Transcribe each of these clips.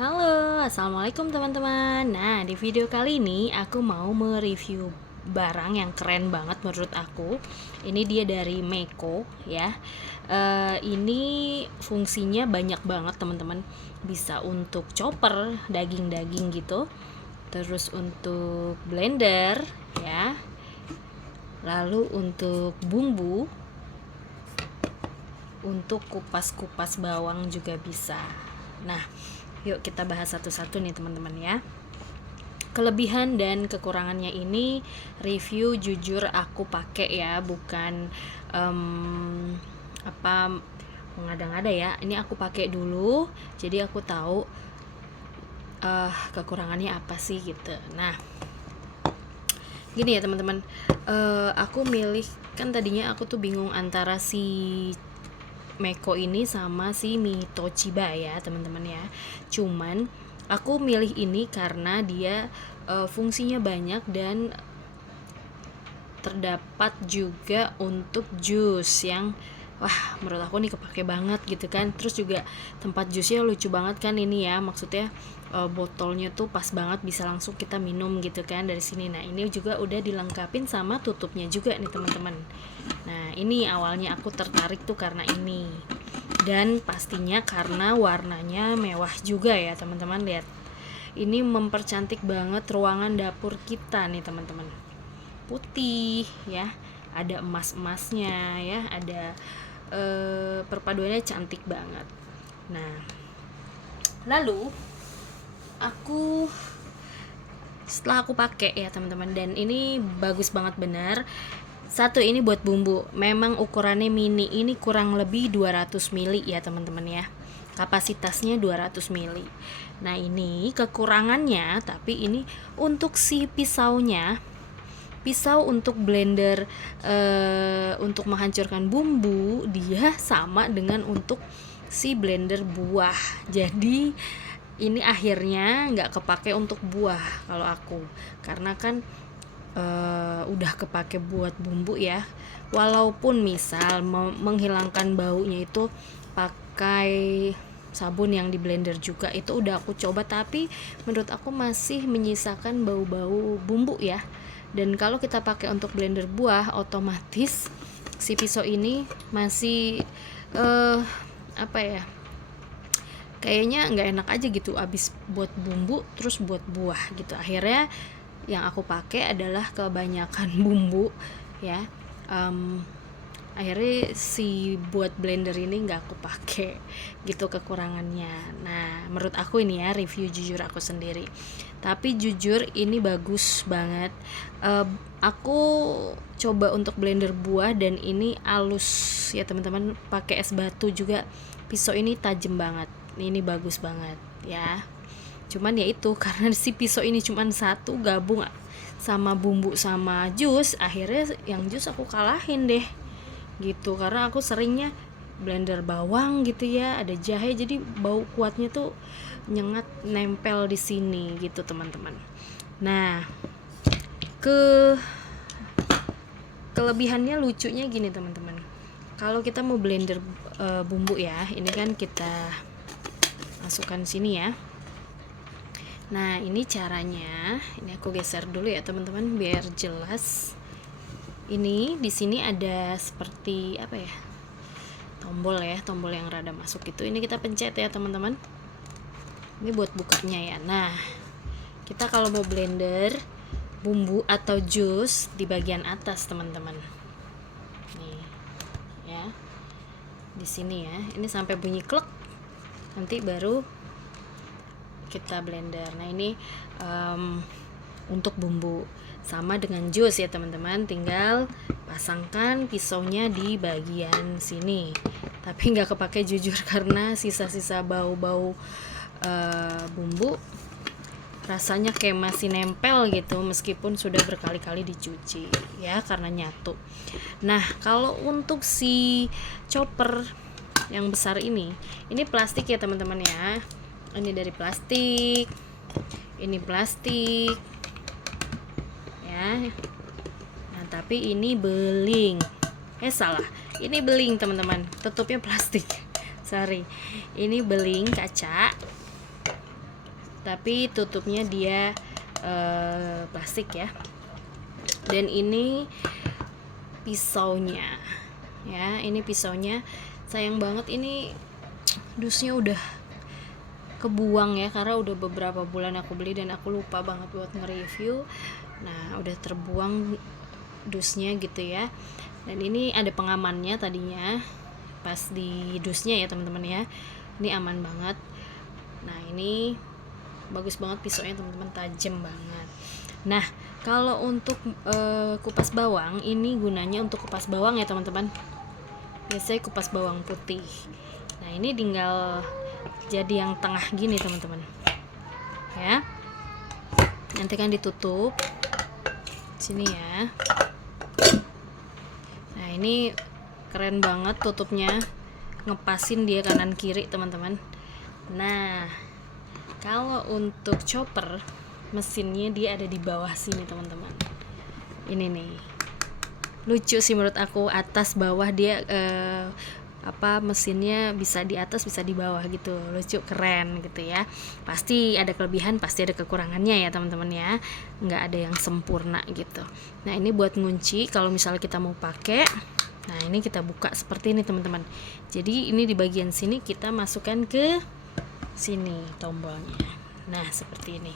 Halo, assalamualaikum teman-teman. Nah, di video kali ini aku mau mereview barang yang keren banget menurut aku. Ini dia dari Meiko ya. Ini fungsinya banyak banget teman-teman. Bisa untuk chopper daging-daging gitu. Terus untuk blender ya. Lalu untuk bumbu, untuk kupas-kupas bawang juga bisa. Nah, yuk kita bahas satu-satu nih teman-teman ya. Kelebihan dan kekurangannya ini review jujur aku pakai ya, bukan mengada-ngada ya. Ini aku pakai dulu, jadi aku tahu kekurangannya apa sih gitu. Nah, gini ya teman-teman, aku milih, kan tadinya aku tuh bingung antara si Meiko ini sama si Mitochiba ya teman-teman ya. Cuman aku milih ini karena dia fungsinya banyak dan terdapat juga untuk jus yang wah menurut aku nih kepake banget gitu kan. Terus juga tempat jusnya lucu banget kan ini ya, maksudnya botolnya tuh pas banget bisa langsung kita minum gitu kan dari sini. Nah ini juga udah dilengkapin sama tutupnya juga nih teman-teman. Nah ini awalnya aku tertarik tuh karena ini, dan pastinya karena warnanya mewah juga ya teman-teman. Lihat, ini mempercantik banget ruangan dapur kita nih teman-teman. Putih ya, ada emas-emasnya ya, ada perpaduannya cantik banget. Nah lalu setelah aku pakai ya teman-teman, dan ini bagus banget benar. Satu, ini buat bumbu, memang ukurannya mini, ini kurang lebih 200 ml ya teman-teman ya, kapasitasnya 200 ml. Nah ini kekurangannya, tapi ini untuk si pisaunya, pisau untuk blender untuk menghancurkan bumbu, dia sama dengan untuk si blender buah. Jadi ini akhirnya nggak kepake untuk buah kalau aku, karena kan udah kepake buat bumbu ya. Walaupun misal menghilangkan baunya itu pakai sabun yang di blender juga, itu udah aku coba, tapi menurut aku masih menyisakan bau-bau bumbu ya. Dan kalau kita pakai untuk blender buah, otomatis si pisau ini masih kayaknya nggak enak aja gitu, abis buat bumbu terus buat buah gitu. Akhirnya yang aku pakai adalah kebanyakan bumbu ya. Akhirnya si buat blender ini nggak aku pakai gitu, kekurangannya. Nah menurut aku ini ya review jujur aku sendiri, tapi jujur ini bagus banget. Aku coba untuk blender buah dan ini halus ya teman-teman, pakai es batu juga. Pisau ini tajam banget, ini bagus banget ya. Cuman ya itu, karena si pisau ini cuman satu, gabung sama bumbu sama jus, akhirnya yang jus aku kalahin deh gitu, karena aku seringnya blender bawang gitu ya, ada jahe, jadi bau kuatnya tuh nyengat nempel di sini gitu teman-teman. Nah kelebihannya lucunya gini teman-teman, kalau kita mau blender bumbu ya, ini kan kita masukkan sini ya. Nah ini caranya, ini aku geser dulu ya teman-teman biar jelas. Ini di sini ada seperti tombol ya, tombol yang rada masuk itu. Ini kita pencet ya teman-teman, ini buat bukanya ya. Nah kita kalau mau blender bumbu atau jus di bagian atas teman-teman, nih ya, di sini ya, ini sampai bunyi klek, nanti baru kita blender. Nah ini untuk bumbu, sama dengan jus ya teman-teman, tinggal pasangkan pisaunya di bagian sini. Tapi nggak kepake jujur karena sisa-sisa bau-bau bumbu rasanya kayak masih nempel gitu, meskipun sudah berkali-kali dicuci ya karena nyatu. Nah kalau untuk si chopper yang besar ini plastik ya teman-teman ya. Ini dari plastik, ini plastik ya. Nah tapi ini beling, salah, ini beling teman-teman, tutupnya plastik, sorry, ini beling kaca tapi tutupnya dia plastik ya. Dan ini pisaunya ya, ini pisaunya sayang banget, ini dusnya udah kebuang ya, karena udah beberapa bulan aku beli dan aku lupa banget buat nge-review. Nah udah terbuang dusnya gitu ya. Dan ini ada pengamannya tadinya pas di dusnya ya teman-teman ya, ini aman banget. Nah ini bagus banget pisaunya teman-teman, tajam banget. Nah kalau untuk kupas bawang, ini gunanya untuk kupas bawang ya teman-teman, biasanya kupas bawang putih. Nah ini tinggal jadi yang tengah gini teman-teman ya, nanti kan ditutup sini ya. Nah ini keren banget tutupnya, ngepasin dia kanan kiri teman-teman. Nah kalau untuk chopper, mesinnya dia ada di bawah sini teman-teman. Ini nih lucu sih menurut aku, atas bawah dia mesinnya bisa di atas bisa di bawah gitu, lucu, keren gitu ya. Pasti ada kelebihan, pasti ada kekurangannya ya teman-teman ya, nggak ada yang sempurna gitu. Nah ini buat ngunci kalau misalnya kita mau pakai. Nah ini kita buka seperti ini teman-teman, jadi ini di bagian sini kita masukkan ke sini tombolnya. Nah seperti ini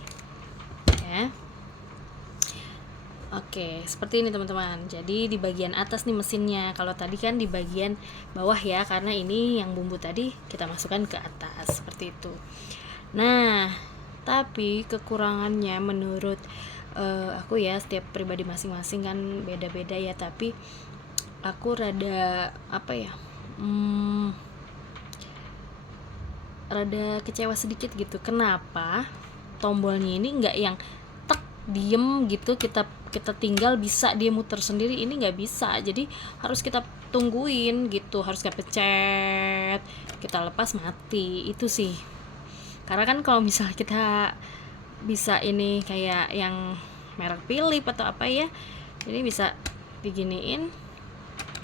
ya. Oke, seperti ini teman-teman. Jadi di bagian atas nih mesinnya. Kalau tadi kan di bagian bawah ya, karena ini yang bumbu tadi kita masukkan ke atas seperti itu. Nah, tapi kekurangannya menurut aku ya, setiap pribadi masing-masing kan beda-beda ya. Tapi aku rada rada kecewa sedikit gitu. Kenapa tombolnya ini nggak yang diem gitu, kita tinggal bisa dia muter sendiri, ini nggak bisa, jadi harus kita tungguin gitu, harus kita pencet, kita lepas mati itu sih. Karena kan kalau misalnya kita bisa ini kayak yang merek Philips atau apa ya, ini bisa diginiin,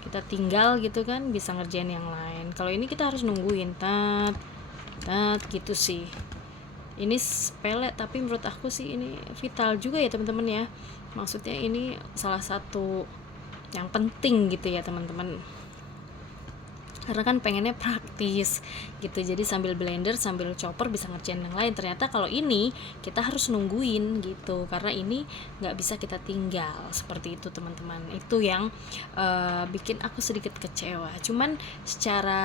kita tinggal gitu kan, bisa ngerjain yang lain. Kalau ini kita harus nungguin tat gitu sih. Ini sepele tapi menurut aku sih ini vital juga ya teman-teman ya, maksudnya ini salah satu yang penting gitu ya teman-teman, karena kan pengennya praktis gitu, jadi sambil blender sambil chopper bisa ngerjain yang lain. Ternyata kalau ini kita harus nungguin gitu, karena ini nggak bisa kita tinggal seperti itu teman-teman. Itu yang bikin aku sedikit kecewa. Cuman secara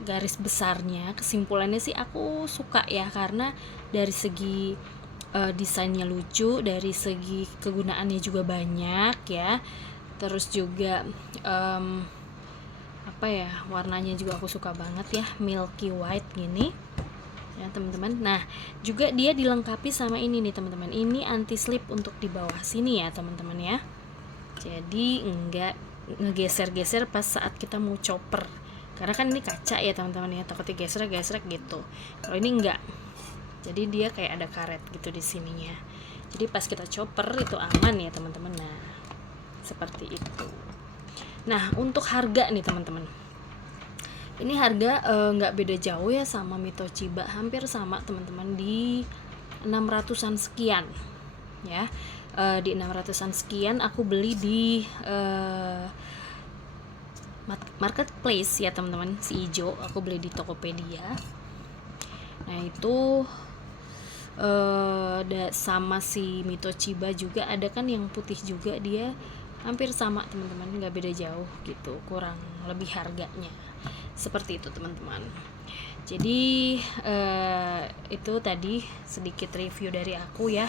garis besarnya, kesimpulannya sih aku suka ya, karena dari segi desainnya lucu, dari segi kegunaannya juga banyak ya, terus juga warnanya juga aku suka banget ya, milky white gini ya teman-teman. Nah juga dia dilengkapi sama ini nih teman-teman, ini anti slip untuk di bawah sini ya teman-teman ya, jadi enggak ngegeser-geser pas saat kita mau chopper, karena kan ini kaca ya teman-teman ya, takutnya gesrek gitu. Kalau ini enggak, jadi dia kayak ada karet gitu di sininya, jadi pas kita chopper itu aman ya teman-teman. Nah seperti itu. Nah untuk harga nih teman-teman, ini harga nggak beda jauh ya sama Mitochiba, hampir sama teman-teman, di 600-an sekian ya. Di 600-an sekian aku beli di marketplace ya teman-teman, si ijo aku beli di Tokopedia. Nah itu sama si Mitochiba juga ada kan yang putih juga, dia hampir sama teman-teman, nggak beda jauh gitu, kurang lebih harganya seperti itu teman-teman. Jadi itu tadi sedikit review dari aku ya,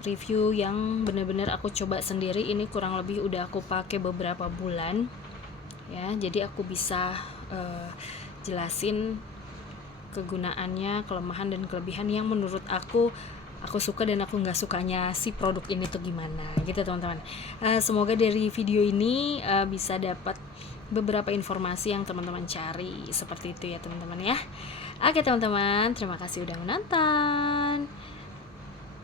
review yang benar-benar aku coba sendiri. Ini kurang lebih udah aku pakai beberapa bulan ya, jadi aku bisa jelasin kegunaannya, kelemahan dan kelebihan yang menurut aku suka dan aku nggak sukanya si produk ini tuh gimana gitu teman-teman. Semoga dari video ini bisa dapat beberapa informasi yang teman-teman cari, seperti itu ya teman-teman ya. Oke teman-teman, terima kasih udah menonton.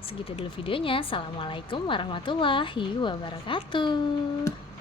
Segitu dulu videonya. Assalamualaikum warahmatullahi wabarakatuh.